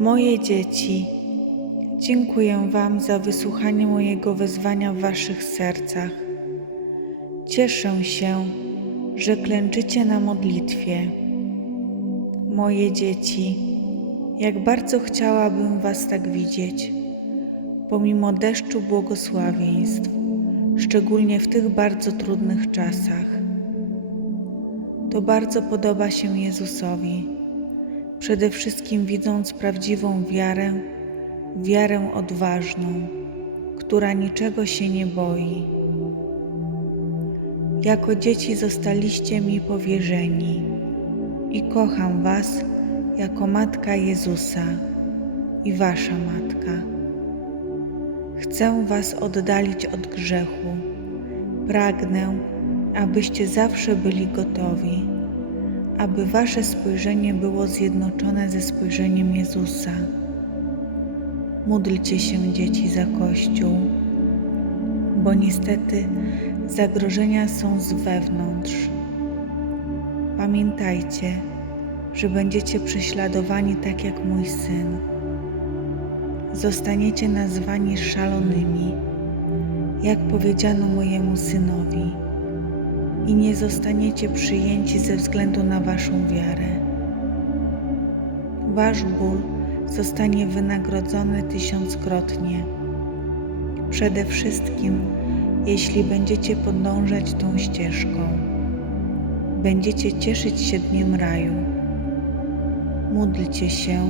Moje dzieci, dziękuję Wam za wysłuchanie mojego wezwania w Waszych sercach. Cieszę się, że klęczycie na modlitwie. Moje dzieci, jak bardzo chciałabym Was tak widzieć, pomimo deszczu błogosławieństw, szczególnie w tych bardzo trudnych czasach. To bardzo podoba się Jezusowi, przede wszystkim widząc prawdziwą wiarę, wiarę odważną, która niczego się nie boi. Jako dzieci zostaliście mi powierzeni i kocham Was jako Matka Jezusa i Wasza Matka. Chcę Was oddalić od grzechu. Pragnę, abyście zawsze byli gotowi, aby Wasze spojrzenie było zjednoczone ze spojrzeniem Jezusa. Módlcie się, dzieci, za Kościół, bo niestety zagrożenia są z wewnątrz. Pamiętajcie, że będziecie prześladowani tak jak mój syn. Zostaniecie nazwani szalonymi, jak powiedziano mojemu synowi, i nie zostaniecie przyjęci ze względu na waszą wiarę. Wasz ból zostanie wynagrodzony tysiąckrotnie. Przede wszystkim, jeśli będziecie podążać tą ścieżką, będziecie cieszyć się dniem raju. Módlcie się,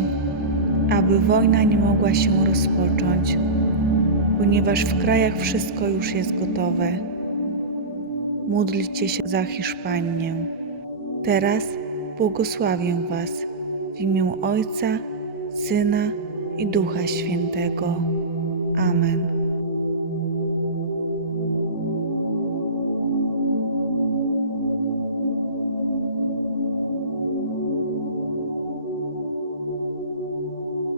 aby wojna nie mogła się rozpocząć, ponieważ w krajach wszystko już jest gotowe. Módlcie się za Hiszpanię. Teraz błogosławię Was w imię Ojca, Syna i Ducha Świętego. Amen.